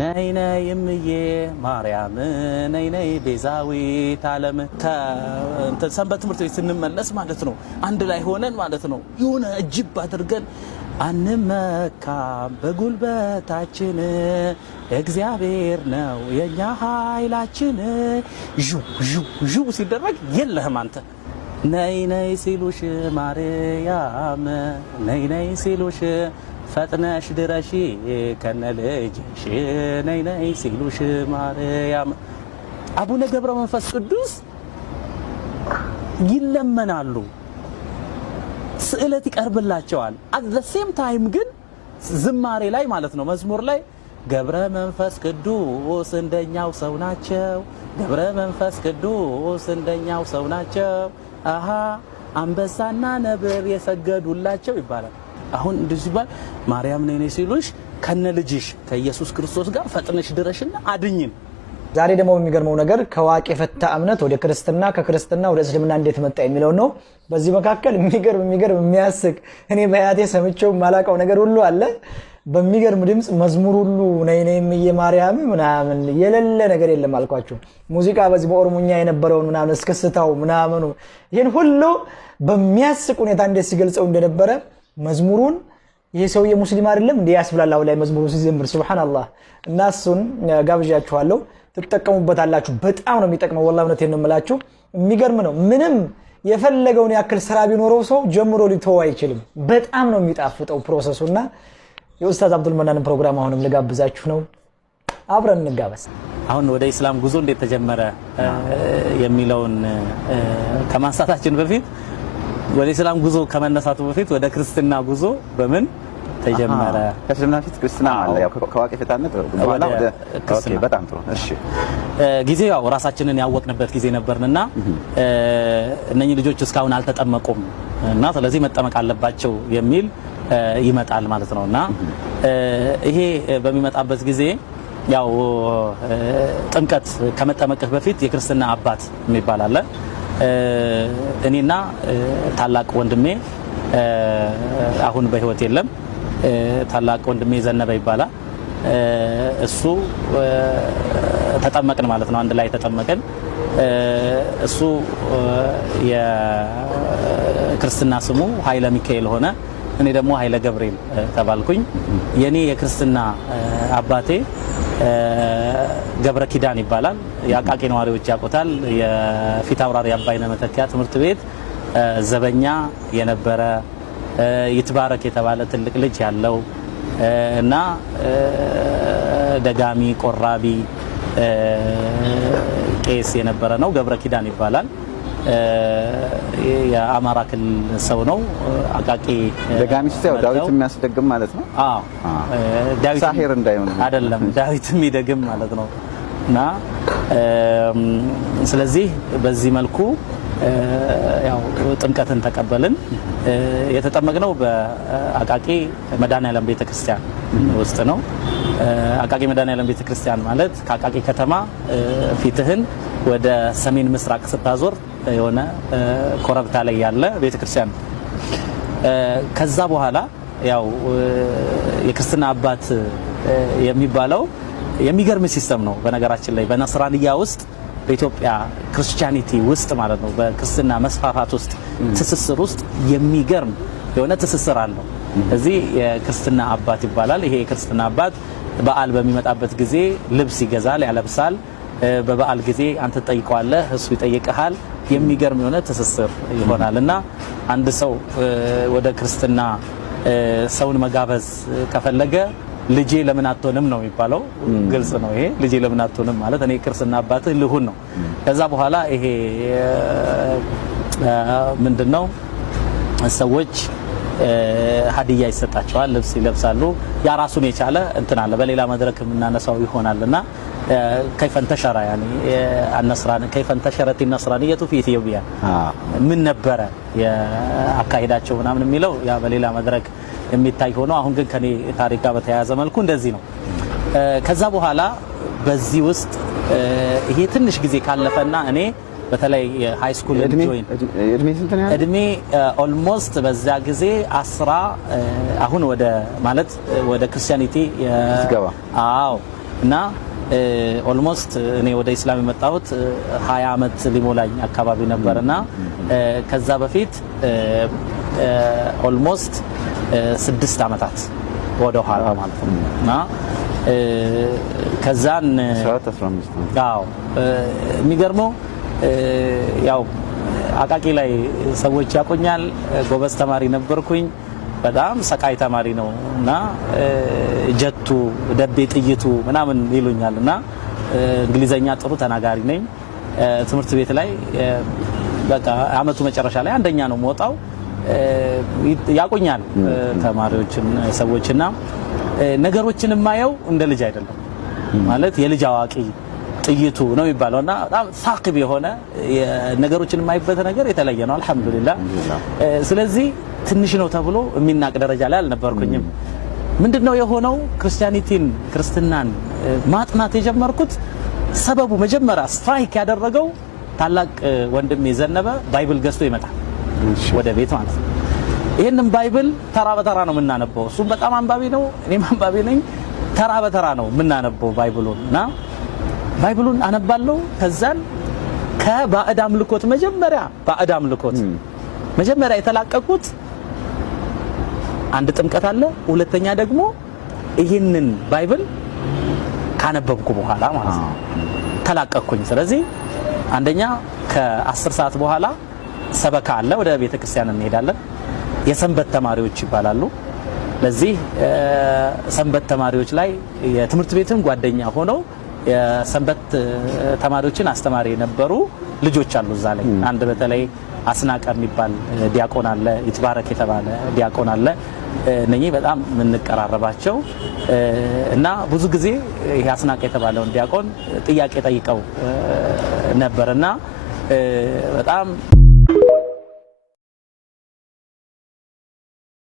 ነይ ነይ እምዬ ማርያም ነይ ነይ ቤዛዊት ዓለም ሰንበት ትምህርት ቤት ስንመለስ ማለት ነው አንድ ላይ ሆነን ማለት ነው የሆነ እጅብ አድርገን አንመካም በጉልበታችን እግዚአብሔር ነው የኛ ኃይላችን ጁ ሲደረግ የለህም አንተ ነይ ነይ ሲሉሽ ማርያም ነይ ነይ ሲሉሽ ፈጥነሽ ድረሺ ከነልጅሽ ነይ ነይ ሲሉሽ ማርያም አቡነ ገብረ መንፈስ ቅዱስ ይለመናሉ ስዕለት ይቀርብላቸዋል at the same time ግን ዝማሬ ላይ ማለት ነው መዝሙር ላይ ገብረ መንፈስ ቅዱስ እንደኛው ሰው ናቸው ገብረ መንፈስ ቅዱስ እንደኛው ሰው ናቸው አሃ አንበሳና ነብር የሰገዱላቸው ይባላል አሁን እንደዚህ ባል ማርያም ነይ ነይ ሲሉሽ ከነ ልጅሽ ከኢየሱስ ክርስቶስ ጋር ፈጥነሽ ድረሽና አድኝን ዛሬ ደግሞ የሚገርመው ነገር ከዋቄ ፈታ እምነት ወደ ክርስትና ከክርስትና ወደ እስልምና እንዴት መጣ የሚለው ነው በዚህ መካከል የሚገርም የሚያስቅ እኔ በያቴ ሰምቼው ማላቀው ነገር ሁሉ አለ በሚገርም ድምጽ መዝሙር ሁሉ ነይ ነይ እምዬ ማርያም ምናምን የሌለ ነገር የለም አልኳችሁ ሙዚቃ በዚህ በኦሮሞኛ የነበረውን ምናምን እስከስታው ምናምኑ ይሄን ሁሉ በሚያስቅ ሁኔታ እንዴት ሲገልጸው እንደነበረ መዝሙሩን ይሄ ሰውዬ ሙስሊም አይደለም እንዴ ያስብላላው ላይ መዝሙሩ ሲዘምር ሱብሃንአላህ እና እሱን ጋብዣችኋለሁ ትጠቀሙበታላችሁ በጣም ነው የሚጠቅመው ወላሂ እውነቴን ነው የምላችሁ የሚገርም ነው ምንም የፈለገውን ያክል ስራ ቢኖረው ሰው ጀምሮ ሊተው አይችልም በጣም ነው የሚጣፍጠው ፕሮሰሱና የኡስታዝ አብዱል መናን ፕሮግራም አሁንም ልጋብዛችሁ ነው አብረን እንጋበስ አሁን ወደ እስላም ጉዞ እንዴት ተጀመረ የሚለውን ከማንሳታችን በፊት ወደ እስላም ጉዞ ከመነሳቱ በፊት ወደ ክርስትና ጉዞ በምን ተጀመረ ከእስልምና ፊት ክርስትና አለ ያው ከዋቄ ፈታነት በኋላ ወደ ኦኬ በጣም ጥሩ እሺ ጊዜው ያው ራሳችንን ያወቅንበት ጊዜ ነበርና እነኚህ ልጆች እስካሁን አልተጠመቁም እና ስለዚህ መጠመቅ አለባቸው የሚል ይመጣል ማለት ነውና ይሄ በሚመጣበት ጊዜ ያው ጥምቀት ከመጠመቅህ በፊት የክርስትና አባት የሚባል አለ እኔና ታላቅ ወንድሜ አሁን በህይወት የለም ታላቅ ወንድሜ ዘነበ ይባላል እሱ ተጠመቅን ማለት ነው አንድ ላይ ተጠመቅን እሱ የክርስትና ስሙ ኃይለ ሚካኤል ሆነ እኔ ደግሞ ኃይለ ገብርኤል ተባልኩኝ የኔ የክርስትና አባቴ ገብረ ኪዳን ይባላል ያቃቂ ነዋሪዎች ያቆታል የፊት አውራሪ አባይነ መተኪያ ትምህርት ቤት ዘበኛ የነበረ ይትባረክ የተባለ ትልቅ ልጅ ያለው እና ደጋሚ ቆራቢ ቄስ የነበረ ነው ገብረ ኪዳን ይባላል የአማራ ክልል ሰው ነው አቃቂ ደጋሚ ሲታው ዳዊት የሚያስደግም ማለት ነው አዎ ዳዊት ሳሂር እንዳይሆን አይደለም ዳዊት የሚደግም ማለት ነው እና ስለዚህ በዚህ መልኩ ያው ጥምቀትን ተቀበልን የተጠመቅነው በአቃቂ መድኃኔዓለም ቤተክርስቲያን ውስጥ ነው አቃቂ መድኃኔዓለም ቤተክርስቲያን ማለት ከአቃቂ ከተማ ፊትህን ወደ ሰሜን ምስራቅ ስታዞር የሆነ ኮረብታ ላይ ያለ ቤተክርስቲያን ከዛ በኋላ ያው የክርስትና አባት የሚባለው የሚገርም ሲስተም ነው በነገራችን ላይ በነስራንያ ውስጥ በኢትዮጵያ ክርስቲያኒቲ ውስጥ ማለት ነው በክርስትና መስፋፋት ውስጥ ትስስር ውስጥ የሚገርም የሆነ ትስስር አለው እዚህ የክርስትና አባት ይባላል ይሄ የክርስትና አባት በዓል በሚመጣበት ጊዜ ልብስ ይገዛል ያለብሳል በበዓል ጊዜ አንተ ጠይቀዋለህ እሱ ይጠይቀሃል የሚገርም የሆነ ትስስር ይሆናልና አንድ ሰው ወደ ክርስትና ሰውን መጋበዝ ከፈለገ ልጄ ለምን አትሆንም ነው የሚባለው ግልጽ ነው ይሄ ልጄ ለምን አትሆንም ማለት እኔ ክርስትና አባትህ ልሁን ነው ከዛ በኋላ ይሄ ምንድነው ሰዎች ሀዲያ ይሰጣቸዋል ልብስ ይለብሳሉ ያ ራሱን የቻለ እንትን አለ በሌላ መድረክ የምናነሳው ይሆናልና كيف انتشر يعني النصراني كيف انتشرت النصرانية في إثيوبيا من نبرة يا عقائداتهم ምናምን የሚለው ያ በሌላ መድረክ የሚታይ ሆኖ አሁን ግን ከኔ ታሪክ ጋር በተያያዘ መልኩ እንደዚህ ነው ከዛ በኋላ በዚህ ውስጥ ይሄ ትንሽ ጊዜ ካለፈና እኔ በተለይ ሃይ ስኩል ጆይን እድሜ ኦልሞስት በዛ ጊዜ 10 አሁን ወደ ማለት ወደ ክርስቲያኒቲ አዎ እና ኦልሞስት እኔ ወደ ኢስላም የመጣሁት 20 ዓመት ሊሞላኝ አካባቢ ነበርና ከዛ በፊት ኦልሞስት 6 ዓመታት ወደ ኋላ ማለት ነው እና ከዛን ያው የሚገርመው ያው አቃቂ ላይ ሰዎች ያቆኛል ጎበዝ ተማሪ ነበርኩኝ በጣም ሰቃይ ተማሪ ነው እና ጀቱ ደቤ ጥይቱ ምናምን ይሉኛልና እንግሊዘኛ ጥሩ ተናጋሪ ነኝ ትምህርት ቤት ላይ በቃ አመቱ መጨረሻ ላይ አንደኛ ነው የምወጣው ያቆኛል ተማሪዎችን ሰዎችና ነገሮችን የማየው እንደ ልጅ አይደለም ማለት የልጅ አዋቂ ጥይቱ ነው የሚባለውና በጣም ሳቅብ የሆነ ነገሮችን የማይበት ነገር የተለየ ነው አልহামዱሊላህ ስለዚህ ትንሽ ነው ተብሎ የሚናቅ ደረጃ ላይ አልነበርኩኝም ምንድነው የሆነው ክርስትናን ማጥናት የጀመርኩት ሰበቡ መጀመሪያ ስትራይክ ያደረገው ታላቅ ወንድም የዘነበ ባይብል ገዝቶ ይመጣል ወደ ቤት ማለት ነው ይሄንን ባይብል ተራ በተራ ነው የምናነበው እሱም በጣም አንባቢ ነው እኔም አንባቢ ነኝ ተራ በተራ ነው የምናነበው ባይብሉንና ባይብሉን አነባለሁ ከዛን ከባዕድ አምልኮት መጀመሪያ የተላቀቁት አንድ ጥምቀት አለ ሁለተኛ ደግሞ ይሄንን ባይብል ካነበብኩ በኋላ ማለት ነው ተላቀቅኩኝ ስለዚህ አንደኛ ከ10 ሰዓት በኋላ ሰበካ አለ ወደ ቤተ ክርስቲያን እንሄዳለን የሰንበት ተማሪዎች ይባላሉ ለዚህ ሰንበት ተማሪዎች ላይ የትምህርት ቤትን ጓደኛ ሆነው የሰንበት ተማሪዎችን አስተማሪ የነበሩ ልጆች አሉ እዛ ላይ አንድ በተለይ አስናቀ የሚባል ዲያቆን አለ ይትባረክ የተባለ ዲያቆን አለ እነኚህ በጣም የምንቀራረባቸው እና ብዙ ጊዜ ይሄ አስናቀ የተባለውን ዲያቆን ጥያቄ ጠይቀው ነበርና በጣም